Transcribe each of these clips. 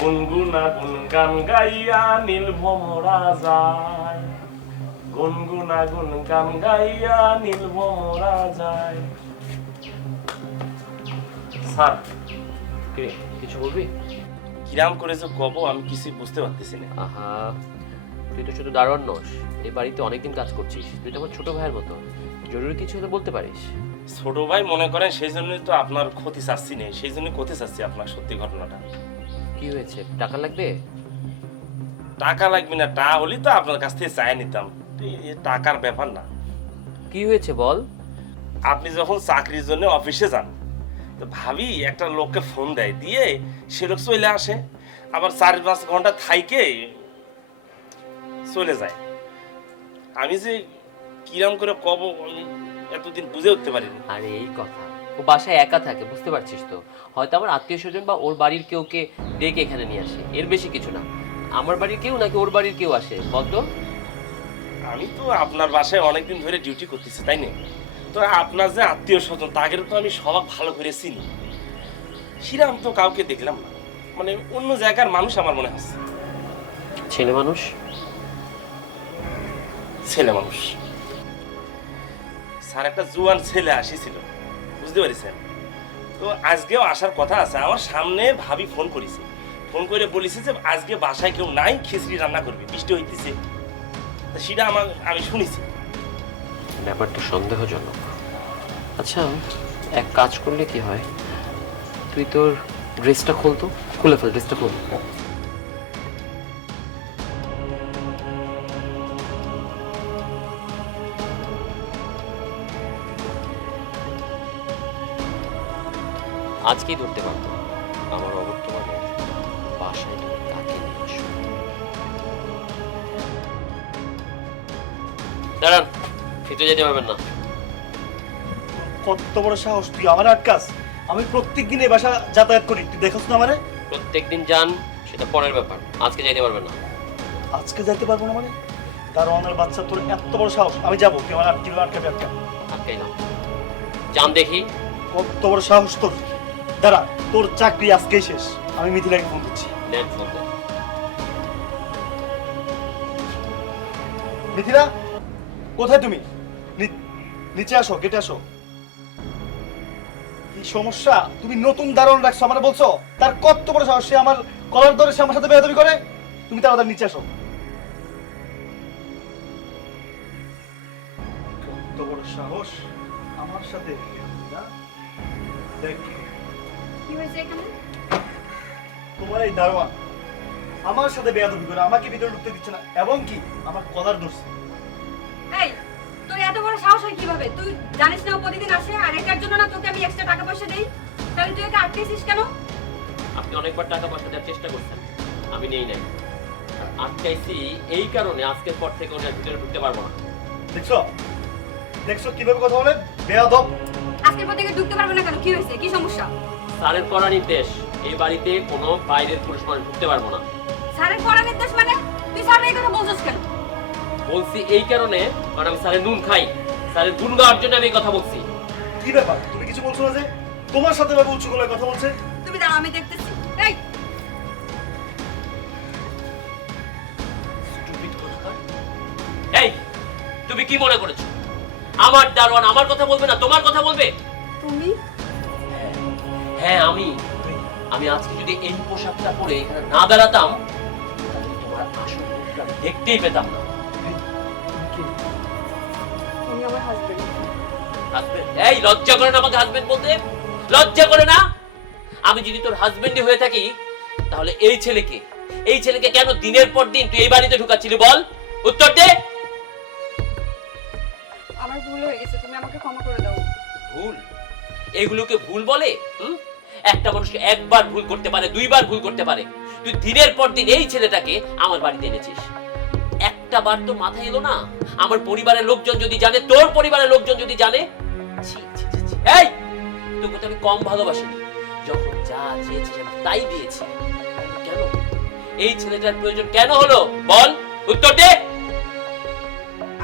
গুনগুনা গুনগান গাইয়া নীল ভমরা যায়, গুনগুনা গুনগান গাইয়া নীল ভমরা যায়। স্যার, কে কিছু বলবি? কিরাম করে যে কব আমি কিছুই বুঝতে পারতেছি না। আহা, তুই তো শুধু দারোয়ান নস, এই বাড়িতে অনেকদিন কাজ করছিস, তুই তো আমার ছোট ভাইয়ের মতো, জরুরি কিছু হলে বলতে পারিস। ছোট ভাই মনে করেন, সেই জন্যই তো আপনার ক্ষতি চাচ্ছি না, সেই জন্যই ক্ষতি চাচ্ছি আপনার সত্যি ঘটনাটা। কি হয়েছে, টাকা লাগবে? টাকা লাগবে না, টাকা হলেই তো আপনার কাছ থেকে চাই নিতাম, টাকার ব্যাপার না। কি হয়েছে বল। আপনি যখন চাকরির জন্য অফিসে যান, তো ভাবি একটা লোককে ফোন দেয়, দিয়ে সে লোক চলে আসে, আবার 4-5 ঘন্টা থাইকে চলে যায়। আমি যে কিরাম করে কব আমি এতদিন বুঝে উঠতে পারিনি। আরে এই কথা, ও বাসায় একা থাকে, বুঝতে পারছিস তো, হয়তো আমার আত্মীয় স্বজন বা ওর বাড়ির কেউকে ডেকে এখানে নিয়ে আসে, এর বেশি কিছু না। আমার বাড়ির কেউ নাকি ওর বাড়ির কেউ আসে বলতো? আমি তো আপনার বাসায় অনেকদিন ধরে ডিউটি করতেছি, তাই না? তো আপনার যে আত্মীয় স্বজন তাকে তো আমি সবাই ভালো করে চিনি, সেরকম তো কাউকে দেখলাম না, মানে অন্য জায়গার মানুষ আমার মনে হচ্ছে। ছেলে মানুষ? ছেলে মানুষ স্যার, একটা জুয়ান ছেলে আসিছিল, বুঝতে পেরেছেন? তো আজকেও আসার কথা আছে, আমার সামনে ভাবি ফোন করেছে, ফোন করে বলেছে যে আজকে বাসায় কেউ নাই, খিচড়ি রান্না করবে, বৃষ্টি হইতেছে। তা সেটা আমি শুনেছি। ব্যাপারটা সন্দেহজনক। আচ্ছা, এক কাজ করলে কি হয়, তুই তোর ড্রেসটা খুলতো, খুলে ফেল, ড্রেসটা খুল। আজকেই ধরতে পারতো আমার অবর্তমানে বাসায় তুমি তাকে নিয়ে আসো। দাঁড়ান, ভিতরে যেতে পারবেন না। কত বড় সাহস, তুই আমার আটকাস? আমি প্রত্যেকদিন এই বাসা যাতায়াত করি, তুই দেখোস না আমারে? প্রত্যেকদিন যান সেটা পরের ব্যাপার, আজকে যাইতে পারবেন না। আজকে যাইতে পারবো না মানে? দারোয়ানের বাচ্চা, তোর এত বড় সাহস? আমি যাবো, তুই আমার আটকাবি? আটকাই না, যান দেখি। কত বড় সাহস তোর! দাঁড়া, তোর চাকরি আজকেই শেষ। আমি মিথিলাকে ফোন করছি। দেন ফোন দেন। মিথিলা, কোথায় তুমি? নিচে আসো, গেটে আসো। কি সমস্যা? তুমি নতুন দারোয়ান রাখছো, আমার বলছো? তার কত বড় সাহস, সে আমার কলার ধরে সে আমার সাথে বেয়াদবি করে? তুমি তাড়াতাড়ি নিচে আসো। কত বড় সাহস আমার সাথে! দেখ, কি হয়েছে এখানে? তোমার এই দারোয়ান আমার সাথে বেয়াদবি করে, আমাকে ভিতরে ঢুকতে দিচ্ছে না, এবং কি আমার কলার ধরছে। এই, তোর এত বড় সাহস হয় কিভাবে? তুই জানিস না ও প্রতিদিন আসে, আর এটার জন্য না তোকে আমি এক্সট্রা টাকা পয়সা দেই? তাহলে তুই ওকে আটকেছিস কেন? আপনি অনেকবার টাকা পয়সা দেওয়ার চেষ্টা করছেন, আমি নেই নাই। আর আটকাইছি এই কারণে আজকের পর থেকে ওনার ভিতরে ঢুকতে পারবো না। দেখছো দেখছো কিভাবে কথা বলে? বেয়াদব! আজকের পর থেকে ঢুকতে পারবে না কেন? কি হয়েছে? কি সমস্যা? স্যারের করা নির্দেশ, এই বাড়িতে কোনো বাইরের পুরুষ মানুষ ঢুকতে পারবো না। স্যারের কড়া নির্দেশ মানে? তুই স্যারের এই কথা বলছিস কেন? বলছি এই কারণে, কারণ আমি স্যারের নুন খাই, স্যারের গুণ গাওয়ার জন্য আমি এই কথা বলছি। কি ব্যাপার, তুমি কিছু বলছো না যে? তোমার সাথে বাবু উঁচু গলায় কথা বলছে। তুমি দাঁড়াও, আমি দেখতেছি। এই, Stupid কোথাকার। এই, তুমি কি মনে করেছো আমার দারোয়ান আমার কথা বলবে না, তোমার কথা বলবে? তুমি? হ্যাঁ আমি আজকে যদি এই পোশাকটা পরে এখানে না দাঁড়াতাম, তাহলে তোমার আসল রূপটা দেখতেই পেতাম না। তুমি আমার হাজবেন্ড। হাজবেন্ড? এই, লজ্জা করে না আমাকে হাজবেন্ড বলতে? লজ্জা করে না? আমি যদি তোর হাজবেন্ডই হয়ে থাকি, তাহলে এই ছেলেকে কেন দিনের পর দিন তুই এই বাড়িতে ঢুকাচ্ছিলি বল? উত্তর দে। আমার ভুল হয়ে গেছে, তুমি আমাকে ক্ষমা করে দাও। ভুল? এগুলোকে ভুল বলে? একটা মানুষকে একবার ভুল করতে পারে, দুইবার ভুল করতে পারে। তুই দিনের পর দিন এই ছেলেটাকে আমার বাড়িতে এনেছিস, একটা বার তো মাথায় এলো না আমার পরিবারের লোকজন যদি জানে, তোর পরিবারের লোকজন যদি জানে? ছি ছি ছি ছি। এই, তোকে তো আমি কম ভালোবাসিনি, যখন যা চেয়েছিস আমি তাই দিয়েছি। কেন এই ছেলেটার প্রয়োজন কেন হলো বল? উত্তর দে।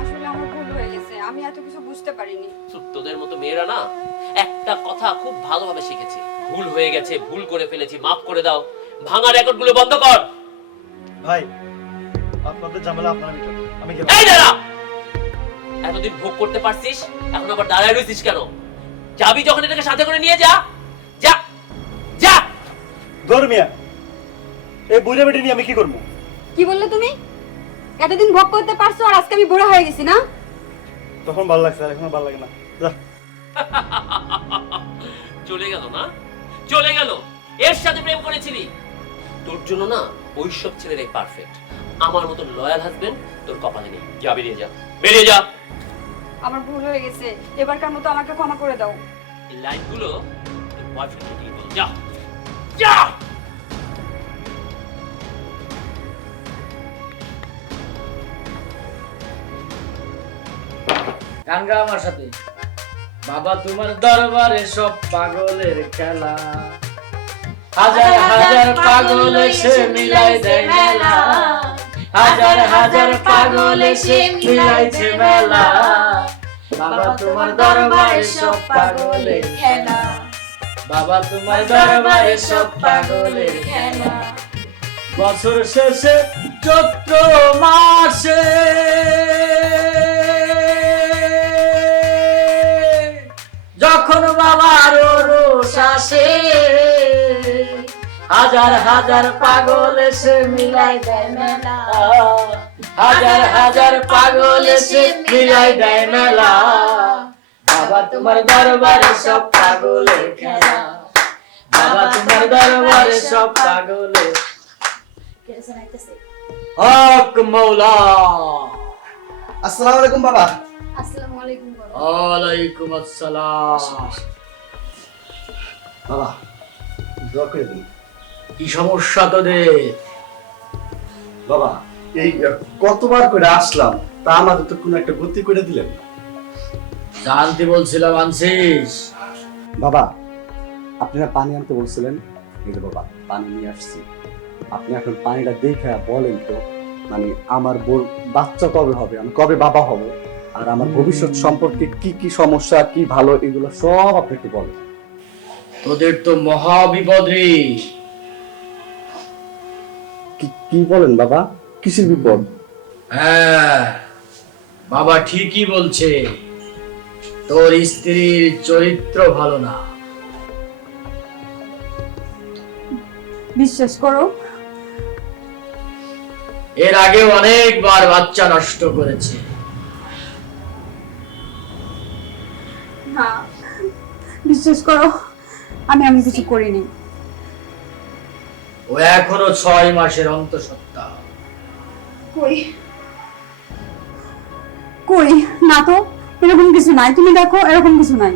আসলে আমার ভুল হয়ে গেছে, আমি এত কিছু বুঝতে পারিনি। তোদের মতো মেয়েরা না একটা কথা খুব ভালোভাবে শিখেছে, ভুল হয়ে গেছে, ভুল করে ফেলেছি, মাফ করে দাও। ভাঙা রেকর্ডগুলো বন্ধ কর। ভাই আপনাদের ঝামেলা আপনারা মিটান, আমি গেলাম। এই দাঁড়া, এতদিন ভোগ করতে পারছিস, এখন আবার দাঁড়ায় রইছিস কেন? যাবি যখন এটাকে সাথে করে নিয়ে যা, যা যা। ধর্মিয়া, এই বুড়া বেটি নিয়ে আমি কি করবো? কি বললে তুমি? এতদিন ভোগ করতে পারছো আর আজকে আমি বুড়া হয়ে গেছি না? তখন ভালো লাগছে, আর এখন ভালো লাগে না। যা। চলে গেল না, চলে গেল। এর সাথে প্রেম করেছিলি, তোর জন্য না ওই সব ছেলেরাই পারফেক্ট। আমার মতো লয়াল হাজবেন্ড তোর কপালে নেই। যা, বেরিয়ে যা, বেরিয়ে যা। আমার ভুল হয়ে গেছে, এবারকার মতো আমাকে ক্ষমা করে দাও। এই লাইনগুলো তোর বয়ফ্রেন্ডকে দিয়ে বল। যা যা। গান গা আমার সাথে। বাবা তোমার দরবারে সব পাগলের খেলা, হাজার হাজার পাগল এসে মিলাই দেয় মেলা, হাজার হাজার পাগল এসে মিলাইছে মেলা। বাবা তোমার দরবারে সব পাগলের খেলা, বাবা তোমার দরবারে সব পাগলের খেলা। বছর শেষে চৈত্র মাসে যখন বাবার রোষ আসে, হাজার হাজার পাগল এসে মিলাই দেয় মেলা, হাজার হাজার পাগল এসে মিলাই দেয় মেলা। বাবা তোমার দরবারে সব পাগলের খেলা, বাবা তোমার দরবারে সব পাগলের। হক মৌলা। আসসালামু আলাইকুম বাবা। আসসালামু আলাইকুম। ওয়ালাইকুম আসসালাম। বাবা দোয়া করে দিন। কি সমস্যা তোদের? বাবা এই কতবার করে আসলাম, তা আমাদের তো কোনো একটা গতি করে দিলেন। জানতে বলছিলাম, আনছিস? বাবা আপনারা পানি আনতে বলছিলেন, এই যে বাবা পানি নিয়ে আসছি। আপনি এখন পানিটা দেখে বলেন তো, মানে আমার বাচ্চা কবে হবে, আমি কবে বাবা হব, আর আমার ভবিষ্যৎ সম্পর্কে কি কি সমস্যা, কি ভালো, এগুলো সব আপনি একটু বলেন। তোদের তো মহা বিপদ রে। কি বলেন বাবা, কিসের বিপদ? হ্যাঁ, বাবা ঠিকই বলছে, তোর স্ত্রীর চরিত্র ভালো না। বিশ্বাস করো, এর আগে অনেকবার বাচ্চা নষ্ট করেছে। না বিশ্বাস করো, আমি এমন কিছু করিনি। ও এখনো 6 মাসের অন্তঃসত্ত্বা। কই কই না তো, এরকম কিছু নাই। তুমি দেখো, এরকম কিছু নাই।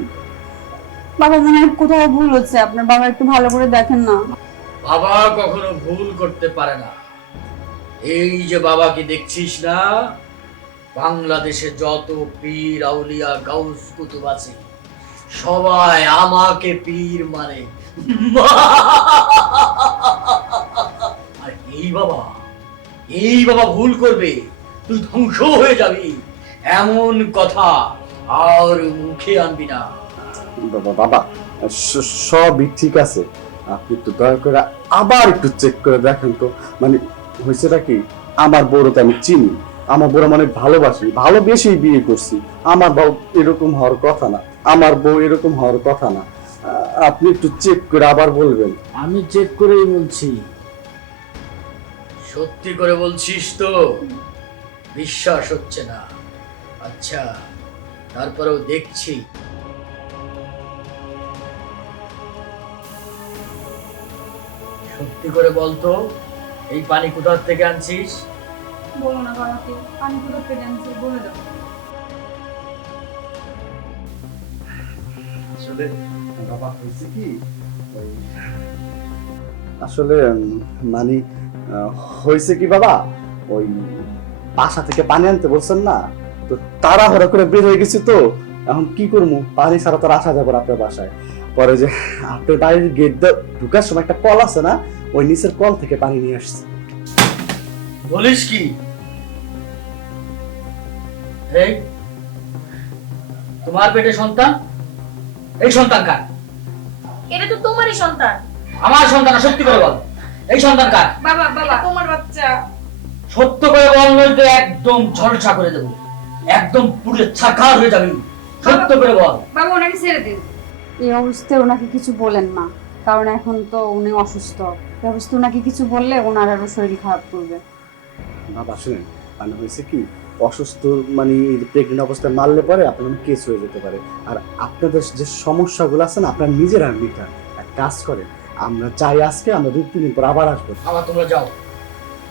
বাবা মনে হয় কোথাও ভুল হচ্ছে, আপনার বাবা একটু ভালো করে দেখেন না। বাবা কখনো ভুল করতে পারে না। এই যে বাবাকে দেখছিস না, বাংলাদেশে যত পীর আউলিয়া গাউস কুতুব আছে সবাই আমাকে পীর মানে। আর এই বাবা ভুল করবে, তুই ধ্বংস হয়ে যাবি, এমন কথা আর মুখে আনবি না। বাবা সবই ঠিক আছে, আপনি একটু দয়া করে আবার একটু চেক করে দেখেন তো। মানে হয়েছেটা কি, আমার বউর তো আমি চিনি, আমার বউর অনেক ভালোবাসি, ভালোবেসেই বিয়ে করছি। আমার বউ এরকম হওয়ার কথা না, আমার বউ এরকম হওয়ার কথা না। আপনি একটু চেক করে আবার বলবেন। আমি চেক করেই বলছি। সত্যি করে বলছিস তো? বিশ্বাস হচ্ছে না? আচ্ছা, তারপরেও দেখছি। সত্যি করে বলতো, এই পানি কোথা থেকে আনছিস? বলো না বাবাকে, আমি কোথা থেকে আনছি বলে দাও। আসলে বাবা হয়েছে কি, আসলে মানে হয়েছে কি বাবা, ওই বাসা থেকে পানি আনতে বলছেন না, তো তাড়াহুড়া করে বের হয়ে গেছি। তো এখন কি করবো, পানি ছাড়া তো আর আসা যাবে না আপনার বাসায়। পরে যে আপনার বাড়ির গেট ঢুকার সময় একটা কল আছে না, ওই নিচের কল থেকে পানি নিয়ে আসছি। বলিস কি? এই তোমার পেটে সন্তান, এই সন্তান কার? এটা তো তোমারই সন্তান। আমার সন্তান, সত্যি করে বল। এই সন্তান কার? বাবা বাবা তোমার বাচ্চা। সত্য করে বল, নইলে একদম ঝলসা করে দেবো, একদম পুরো ছাকার হয়ে যাবে। সত্য করে বল। বাবা ওনাকে ছেড়ে দিন। এই অবস্থায় ওনাকে কিছু বলেন না, কারণ এখন তো উনি অসুস্থ। এই অবস্থায় ওনাকে কিছু বললে ওনার আরো শরীর খারাপ করবে। বাবা শুনেন, মানে হয়েছে কি, অসুস্থ মানে প্রেগনেন্ট অবস্থায় মারলে পরে আপনার কেস হয়ে যেতে পারে। আর আপনাদের যে সমস্যাগুলো আছে না, আপনার নিজের আর মিটা এক কাজ করেন, আমরা যাই আজকে, আমরা 2-3 দিন পর আবার আসবো। আবার তোমরা যাও।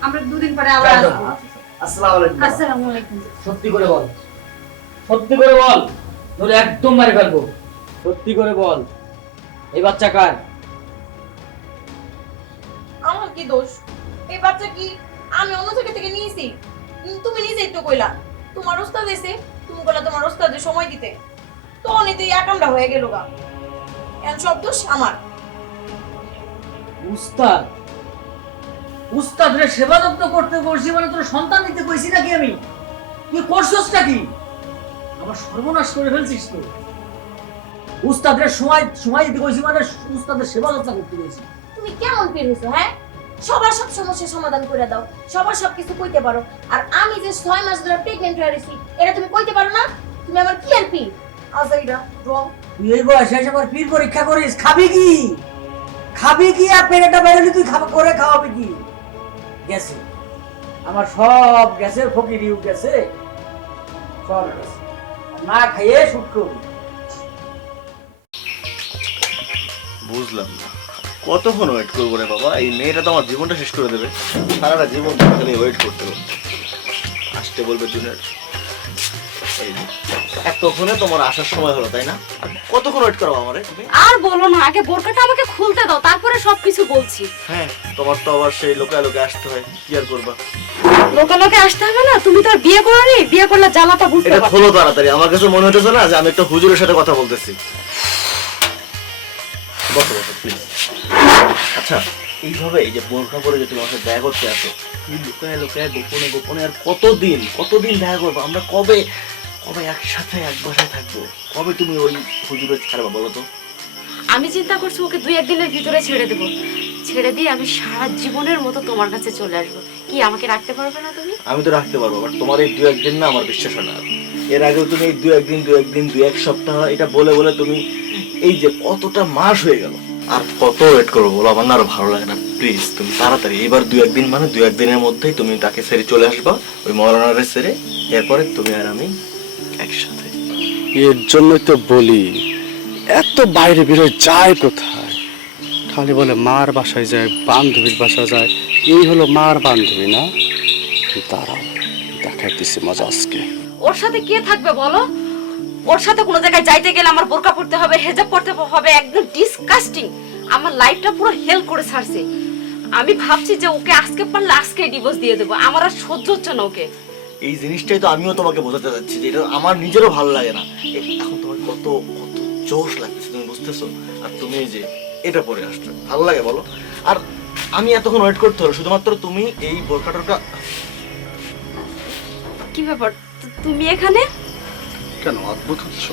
আমরা 2 দিন পরে আবার আসবো। আসসালামু আলাইকুম। আসসালামু আলাইকুম। সত্যি করে বল, সত্যি করে বল, নইলে একদম মারি ফেলবো। সত্যি করে বল, এই বাচ্চা কার? আমার কি দোষ? এই বাচ্চা কি আমি অন্য জায়গা থেকে নিয়েছি? তুমি নিজেই তো কইলা তোমার ওস্তাদ এসে, তুমি কইলা তোমার ওস্তাদের সময় দিতে, তো অনেতে একামটা হয়ে গেল গা। এখন সব দোষ আমার। উস্তাদ, উস্তাদের সেবা যত্ন করতে বলছি মানে তোর সন্তান দিতে কইছি নাকি আমি? তুই করছসটা কি? আমার সর্বনাশ করে ফেলছিস তো। উস্তাদের সময় দিতে কইছি মানে উস্তাদের সেবা যত্ন করতে কইছি। তুমি কেমন পের হইছো? হ্যাঁ, সবার সব সমস্যার সমাধান করে দাও, সবার সবকিছু কইতে পারো, আর আমি যে 6 মাস ধরে প্রেগন্যান্ট হয়ে আছি এটা তুমি কইতে পারো না? তুমি আমার কি আর পি? আজাইরা রং। তুই এই বয়সে এসে আমার পীর পরীক্ষা করিস? খাবি কি? খাবি কি? আর পেটটা বেরোলি তুই করে খাওয়াবি কি? গেছে আমার সব গেছে, ফকিরিও গেছে, সব গেছে। না খাইয়ে শুট করবি। বুঝলাম না, কতক্ষণ ওয়েট করবো রে বাবা? এই মেয়েটা তো আমার জীবনটা শেষ করে দেবে। সারাটা জীবন খালি ওয়েট করতে হবে। আসতে বলবে দিনের এই যে, এতক্ষণে তোমার আসার সময় হলো তাই না? আর কতক্ষণ ওয়েট করবো আমারে তুমি? আর বলো না, আগে বোরকাটা আমাকে খুলতে দাও, তারপরে সবকিছু বলছি। হ্যাঁ, তোমার তো আবার সেই লোকায় লোকে আসতে হয়, কি আর করবা? লোকে আসতে হবে না, তুমি তো আর বিয়ে করোনি, বিয়ে করলে জ্বালাটা বুঝতে এটা পারবে। খোলো তাড়াতাড়ি, আমার কাছে মনে হচ্ছে না যে আমি একটা হুজুরের সাথে কথা বলতেছি। বসো বসো প্লিজ। আচ্ছা, এইভাবে এই যে বোরখা পরে যে তুমি আমার সাথে দেখা করতে আসো, এই লোকায় লোকায় গোপনে গোপনে আর কতদিন দেখা করবো? আমরা কবে একসাথে এক বাসায় থাকবো? কবে তুমি ওই হুজুরের ছাড়বা বলো তো? আমি চিন্তা করছি ওকে 2-1 দিনের ভিতরে ছেড়ে দেবো, ছেড়ে দিয়ে আমি সারা জীবনের মতো তোমার কাছে চলে আসবো। কি আমাকে রাখতে পারবে না তুমি? আমি তো রাখতে পারবো, বাট তোমার এই 2-1 দিন না আমার বিশ্বাস হয় না। এর আগেও তুমি এই 2-1 দিন 2-1 সপ্তাহ এটা বলে বলে তুমি এই যে কতটা মাস হয়ে গেল। আর কত ওয়েট করবো বলো? আমার না আরো ভালো লাগে না। প্লিজ তুমি তাড়াতাড়ি এবার 2-1 দিন, মানে 2-1 দিনের মধ্যেই তুমি তাকে ছেড়ে চলে আসবা, ওই মরনারে ছেড়ে। এরপরে তুমি আর আমি একসাথে। এর জন্যই তো বলি, এত বাইরে বেরোয় যায় কোথায়? খালি বলে মার বাসায় যায়, বান্ধবীর বাসা যায়। এই হলো মার বান্ধবী না? দাঁড়াও, দেখাইতেছি মজা আজকে। ওর সাথে কে থাকবে বলো? ওর সাথে কোনো জায়গায় যাইতে গেলে আমার বোরকা পড়তে হবে, হেজাব পড়তে হবে, একদম ডিসকাস্টিং। আমার লাইফটা পুরো হেল করে ছাড়ছে। আমি ভাবছি যে ওকে আজকে পারলে আজকে ডিভোর্স দিয়ে দেবো, আমার আর সহ্য হচ্ছে না ওকে। এই জিনিসটাই তো আমিও তোমাকে বোঝাতে চাচ্ছি যে এটা আমার নিজেরও ভালো লাগে না। এখন তোমার কত কত জোশ লাগছে, তুমি বুঝতেছো? আর তুমি এই যে এটা পরে আসছো, ভালো লাগে বলো? আর আমি এতক্ষণ ওয়েট করতে হলো শুধুমাত্র তুমি এই বোরকা টোরকা। কি ব্যাপার, তুমি এখানে? কেন অদ্ভুত হচ্ছ?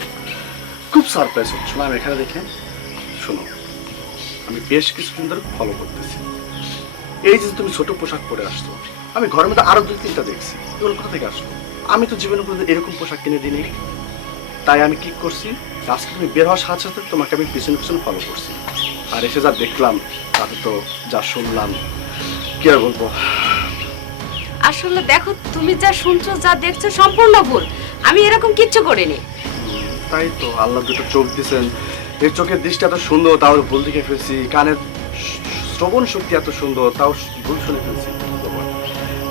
খুব সারপ্রাইজ হচ্ছ না আমি এখানে দেখে? শোনো, আমি বেশ কিছুদিন ধরে ফলো করতেছি। এই যে তুমি ছোট পোশাক পরে আসছো, আমি ঘরের মধ্যে আরো 2-3টা দেখছি। এগুলো কোথা থেকে আসলো? আমি তো জীবনে কোনো এরকম পোশাক কিনে দিইনি। তাই আমি কি করছি, আজকে তুমি বের হওয়ার সাথে সাথে তোমাকে আমি পিছনে পিছনে ফলো করছি। আর এসে যা দেখলাম, তাতে তো যা শুনলাম কি আর বলবো। আসলে দেখো, তুমি যা শুনছো যা দেখছো সম্পূর্ণ ভুল। আমি এরকম কিচ্ছু করিনি। তাই তো, আল্লাহ দুটো চোখ দিয়েছেন, এই চোখের দৃষ্টি এত সুন্দর, তাও ভুল দেখে ফেলছি। কানের শ্রবণ শক্তি এত সুন্দর, তাও ভুল শুনে ফেলছি।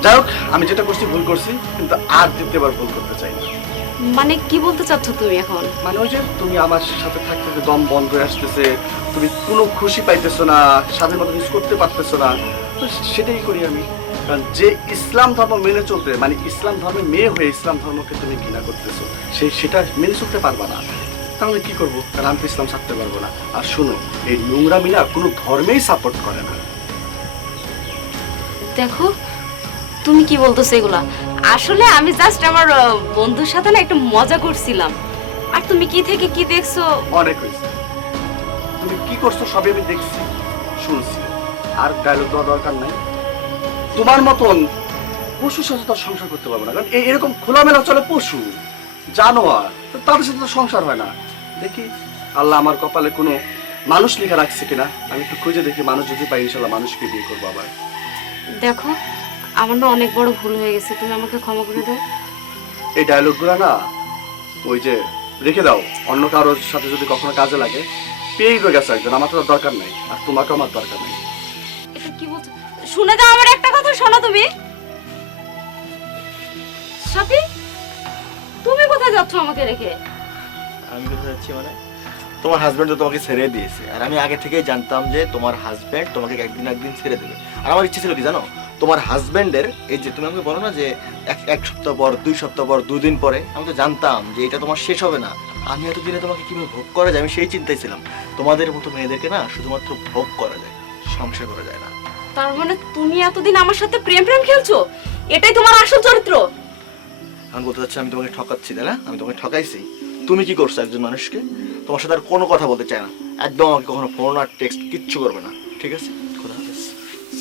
যাই হোক, আমি যেটা করছি ভুল করছি, কিন্তু আর দ্বিতীয়বার ভুল করতে চাই না। মানে কি বলতে চাচ্ছ তুমি এখন? মানে ওই যে তুমি আমার সাথে থাকতে যে দম বন্ধ হয়ে আসতেছে, তুমি কোনো খুশি পাইতেছো না, স্বাধীন মতো কিছু করতে পারতেছো না, তো সেটাই করি আমি। কারণ যে ইসলাম ধর্ম মেনে চলতে, মানে ইসলাম ধর্মের মেয়ে হয়ে ইসলাম ধর্মকে তুমি ঘৃণা করতেছো, সেটা মেনে চলতে পারবা না। তাহলে কি করবো? কারণ আমি তো ইসলাম ছাড়তে পারবো না। আর শোনো, এই নোংরামি না কোনো ধর্মেই সাপোর্ট করে না। দেখো, তুমি কি বলতেছো এগুলা? আসলে আমি জাস্ট আমার বন্ধুর সাথে না একটু মজা করছিলাম। আর তুমি কি থেকে কি দেখছো? অনেক হয়েছে, তুমি কি করছো সবই আমি দেখছি, শুনছি। আর ডায়লগ দেওয়ার দরকার নাই। তোমার মতন পশুর সাথে তো আর সংসার করতে পারবো না, কারণ এরকম খোলামেলা চলে পশু জানোয়ার, তো তাদের সাথে তো সংসার হয় না। দেখি আল্লাহ আমার কপালে কোনো মানুষ লেখা রাখছে কিনা, আমি একটু খুঁজে দেখি, মানুষ যদি পাই ইনশাল্লাহ মানুষকে বিয়ে করবো আবার। দেখো আমার না অনেক বড় ভুল হয়ে গেছে, তুমি আমাকে ক্ষমা করে দাও। এই ডায়লগগুলো না ওই যে রেখে দাও, অন্য কারোর সাথে যদি কখনো কাজে লাগে। পেয়েই তো গেছে একজন, আমার তো তার দরকার নেই, আর তোমাকে আমার দরকার নেই। এটা কি বলছো? শুনে যাও আমার একটা কথা, শোনো তুমি। সাপি, তুমি কোথায় যাচ্ছ আমাকে রেখে? আমি কোথায় যাচ্ছি মানে, তোমার হাজবেন্ড তো তোমাকে ছেড়ে দিয়েছে, আর আমি আগে থেকেই জানতাম যে তোমার হাজবেন্ড তোমাকে একদিন একদিন ছেড়ে দেবে। আর আমার ইচ্ছে ছিল কি জানো, তোমার হাজবেন্ডের এই যে তুমি আমাকে বলো না যে এক সপ্তাহ পর, 2 সপ্তাহ পর, 2 দিন পরে, আমি তো জানতাম যে এটা তোমার শেষ হবে না। আমি এতদিনে তোমাকে কিভাবে ভোগ করা যায় আমি সেই চিন্তায় ছিলাম। তোমাদের মতো মেয়েদেরকে না শুধুমাত্র ভোগ করা যায়, সংসার করা যায় না। তার মানে তুমি এতদিন আমার সাথে প্রেম প্রেম খেলছো, এটাই তোমার আসল চরিত্র? আমি বলতে চাচ্ছি আমি তোমাকে ঠকাচ্ছি, তাই না? আমি তোমাকে ঠকাইছি। তুমি কি করছো একজন মানুষকে? তোমার সাথে আর কোনো কথা বলতে চায় না, একদম আমাকে কখনো ফোন আর টেক্সট কিচ্ছু করবে না, ঠিক আছে? খোদা হাফেজ।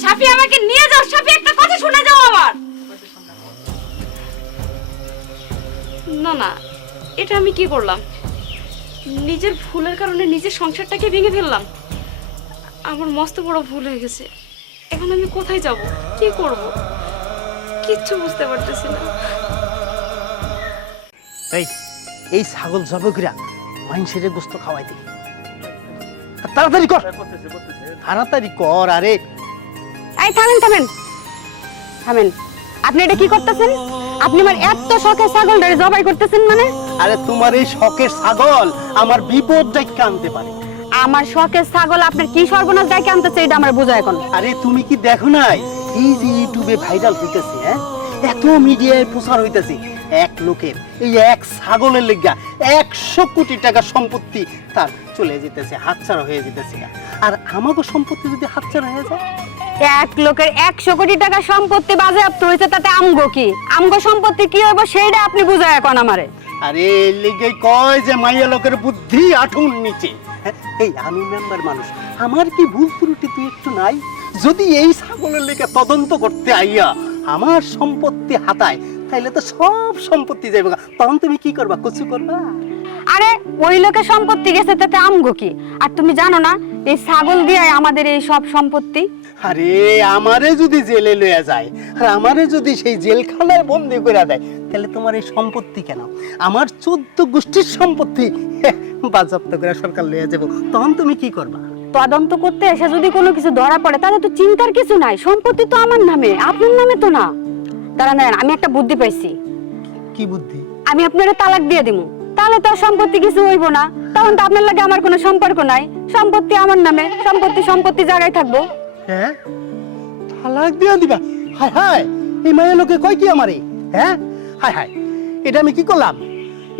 সাপি আমাকে নিয়ে যাও, সাপি একটা কথা শুনে যাও আমার। না না, এটা আমি কি করলাম? নিজের ভুলের কারণে নিজের সংসারটাকে ভেঙে ফেললাম। আমার মস্ত বড় ভুল হয়ে গেছে। এখন আমি কোথায় যাব, কি করব, কিচ্ছু বুঝতে পারতেছি না। এই ছাগল জবকরা মানুষের গোস্ত খাওয়াই দিই, তাড়াতাড়ি কর, তাড়াতাড়ি কর। আরে এই থামেন থামেন থামেন, আপনি এটা কি করতেছেন? আপনি আমার এত শখের ছাগলটারে জবাই করতেছেন মানে? আরে তোমার এই শখের ছাগল আমার বিপদ ডেকে আনতে পারে। আমার শখের ছাগল আপনার কি সর্বনাশ ডাইকে আনতেছে এটা আমার বোঝা এখন। আরে তুমি কি দেখো নাই এই যে ইউটিউবে ভাইরাল হইতেছে, হ্যাঁ এত মিডিয়ায় প্রচার হইতেছে, এক লোকের এই এক ছাগলের লেগা 100 কোটি টাকা সম্পত্তি তার চলে যেতেছে, হাতছাড়া হয়ে যেতেছে। আর আমাকে সম্পত্তি যদি হাতছাড়া হয়ে যায়, এক লোকের 100 কোটি টাকা সম্পত্তি বাজেয়াপ্ত হয়েছে, তাতে আমগো কি? আমগো সম্পত্তি কি হইব সেইটা আপনি বুঝায় এখন আমারে। আরে লেগে কয় যে মাইয়া লোকের বুদ্ধি আঠুন নিচে। হ্যাঁ, এই আমি মেম্বার মানুষ, আমার কি ভুল ত্রুটি তুই একটু নাই? যদি এই ছাগলের লেগে তদন্ত করতে আইয়া আমার সম্পত্তি হাতায়, তাইলে তো সব সম্পত্তি যাইব, তখন তুমি কি করবা? কিছু করবা? আরে ওই লোকের সম্পত্তি গেছে, তাতে আমগো কি? আর তুমি জানো না এই ছাগল দিয়ে আমাদের এই সব সম্পত্তি? আরে আমারে যদি জেলে লইয়া যায়, আর আমারে যদি সেই জেলখানায় বন্দি করে দেয়, তাহলে তোমার এই সম্পত্তি কেন? আমার 14 গোষ্ঠীর সম্পত্তি বাজেয়াপ্ত করে সরকার লইয়া যাব, তখন তুমি কি করবা? তদন্ত করতে এসে যদি কোনো কিছু ধরা পড়ে তাহলে তো চিন্তার কিছু নাই, সম্পত্তি তো আমার নামে, আপনার নামে তো না। দাঁড়ান দাঁড়ান, আমি একটা বুদ্ধি পাইছি। কি বুদ্ধি? আমি আপনারে তালাক দিয়ে দিমু, তাহলে তো আর সম্পত্তি কিছু হইব না, তখন তো আপনার লাগে আমার কোনো সম্পর্ক নাই, সম্পত্তি আমার নামে, সম্পত্তি জায়গায় থাকবো। হ্যাঁ, তালাক দিয়া দিবা? হায় হায়, এই মায়া লোকে কয় কি আমারে? হ্যাঁ, হায় হায়, এটা আমি কি করলাম?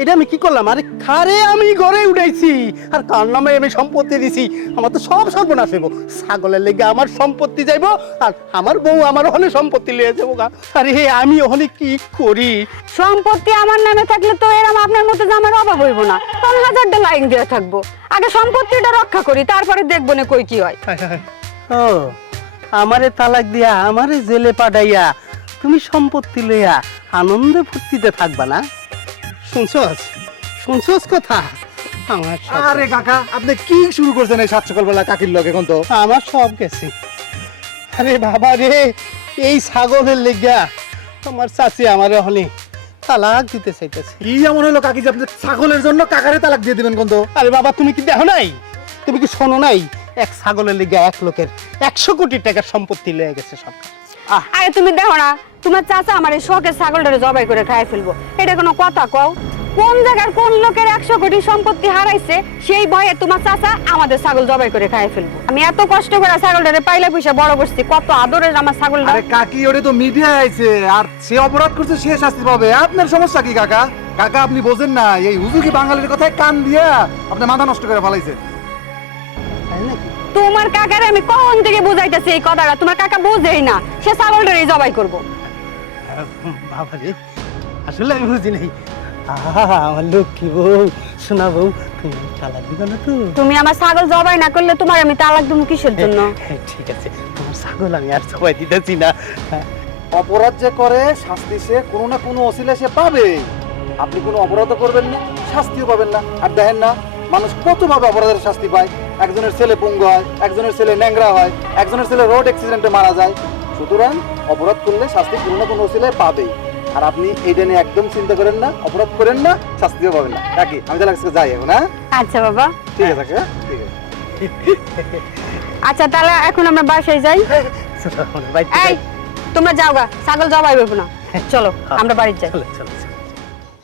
এটা আমি কি করলাম? আরে খারে আমি ঘরে উঠাইছি, আর কার নামে আমি সম্পত্তি দিছি? আমার তো সব সর্বনাশ হইব। ছাগলের লেগে আমার সম্পত্তি যাইব, আর আমার বউ আমার ওখানে সম্পত্তি লিয়ে যাবো গা। আরে আমি ওখানে কি করি? সম্পত্তি আমার নামে থাকলে তো এরকম আপনার মতো যে আমার অভাব হইব না, তখন 1000টা লাইন দিয়ে থাকবো। আগে সম্পত্তিটা রক্ষা করি, তারপরে দেখবো না কই কি হয়। হায় হায়, ও আমারে তালাক দিয়া আমারে জেলে পাঠাইয়া তুমি সম্পত্তি লইয়া আনন্দে ফুর্তিতে থাকবা না? শুনছস শুনছস কথা আমার? আরে কাকা, আপনি কি শুরু করছেন এই সাত সকালবেলা কাকির লগে? এখন তো আমার সব গেছে। আরে বাবা রে, এই ছাগলের লেগা তোমার চাচি আমার হলে তালাক দিতে চাইতেছে। কি এমন হলো কাকি যে আপনি ছাগলের জন্য কাকারে তালাক দিয়ে দিবেন? কোন তো? আরে বাবা, তুমি কি দেখো নাই? তুমি কি শোনো নাই? এক ছাগলের লেগা এক লোকের 100 কোটি টাকার সম্পত্তি লয়ে গেছে সরকার। আরে তুমি দেখো না, তোমার চাচা আমার এই শখের ছাগলটারে জবাই করে খাই ফেলবো, এটা কোনো কথা কও? কোন জায়গার কোন লোকের 100 কোটি সম্পত্তি হারাইছে সেই ভয়ে তোমার চাচা আমাদের ছাগল জবাই করে খাই ফেলবো। আমি এত কষ্ট করে ছাগলটারে পাইলে পয়সা বড় করছি, কত আদরের আমার ছাগলটা। আরে কাকি, ওরে তো মিডিয়া আইছে, আর সে অপরাধ করছে, সে শাস্তি পাবে। আপনার সমস্যা কি কাকা? কাকা আপনি বোঝেন না, এই হুজুকি বাঙালির কথায় কান দিয়া আপনি মাথা নষ্ট করে ফেলাইছেন। তাই নাকি? তোমার কাকারে আমি কখন থেকে বুঝাইতেছি এই কথাটা, তোমার কাকা বুঝেই না, সে ছাগলটারে জবাই করবো। বাবা রে, আসলে আমি বুঝি নাই। আমার লক্ষ্মী বউ, শোনা বউ, তুমি তালাক দিবা না তো? তুমি আমার ছাগল জবাই না করলে তোমার আমি তালাক দেবো কিসের জন্য? ঠিক আছে, তোমার ছাগল আমি আর সবাই দিতেছি না। অপরাধ যে করে শাস্তি সে কোনো না কোনো অসিলা সে পাবে। আপনি কোনো অপরাধও করবেন না, শাস্তিও পাবেন না। আর দেখেন না মানুষ কতভাবে অপরাধের শাস্তি পায়। একজনের ছেলে পঙ্গু হয়, একজনের ছেলে ন্যাংরা হয়, একজনের ছেলে রোড অ্যাক্সিডেন্টে মারা যায়। সুতরাং অপরাধ করলে শাস্তি কোনো না কোনো অসিলায় পাবেই। আর আপনি এইটা নিয়ে একদম চিন্তা করেন না, অপরাধ করেন না, শাস্তিও পাবেন না। রাখি, আমি তাহলে আজকে যাই এখন। হ্যাঁ আচ্ছা বাবা, ঠিক আছে, হ্যাঁ ঠিক আছে। আচ্ছা তাহলে এখন আমরা বাসায় যাই। চলো, আমরা বাড়িতে এই যাই। তোমরা যাও গা, ছাগল জবাই হইব না। চলো আমরা বাড়ি যাই। চলো চলো